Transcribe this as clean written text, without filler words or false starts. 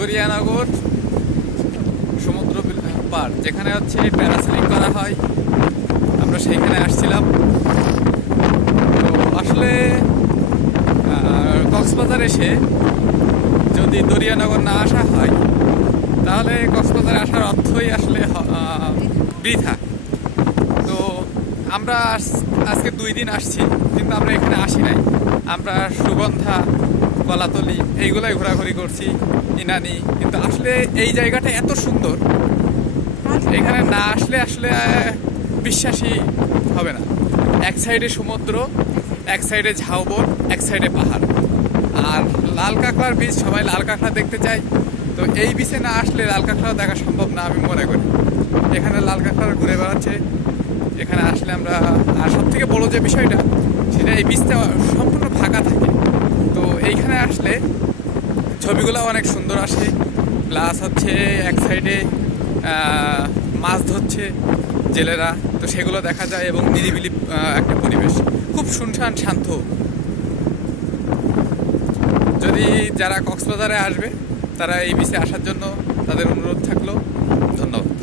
দরিয়ানগর সমুদ্র পার, যেখানে হচ্ছে প্যারাসেলিং করা হয়, আমরা সেইখানে আসছিলাম। তো আসলে কক্সবাজার এসে যদি দরিয়ানগর না আসা হয় তাহলে কক্সবাজারে আসার অর্থই আসলে বৃথা। তো আমরা আজকে 2 দিন আসছি, কিন্তু আমরা এখানে আসি নাই। আমরা সুগন্ধা, কলাতলি এইগুলাই ঘোরাঘুরি করছি, ইনানি। কিন্তু আসলে এই জায়গাটা এত সুন্দর, এখানে না আসলে আসলে বিশ্বাসই হবে না। এক সাইডে সমুদ্র, এক সাইডে ঝাউবন, এক সাইডে পাহাড়। আর লাল কাঁকড়ার বীজ, সবাই লাল কাঁকড়া দেখতে চায়। তো এই বীজে না আসলে লাল কাঁকড়াও দেখা সম্ভব না আমি মনে করি। এখানে লাল কাঁকড়া ঘুরে বেড়াচ্ছে। এখানে আসলে আমরা, আর সব থেকে বড়ো যে বিষয়টা, সেটা এই বীজটা সম্পূর্ণ ফাঁকা থাকে। তো এইখানে আসলে ছবিগুলো অনেক সুন্দর আসে। প্লাস হচ্ছে এক সাইডে মাছ ধরছে জেলেরা, তো সেগুলো দেখা যায়। এবং নিরিবিলি একটা পরিবেশ, খুব শুনশান শান্ত। যদি যারা কক্সবাজারে আসবে তারা এই বিচে আসার জন্য তাদের অনুরোধ থাকলো। ধন্যবাদ।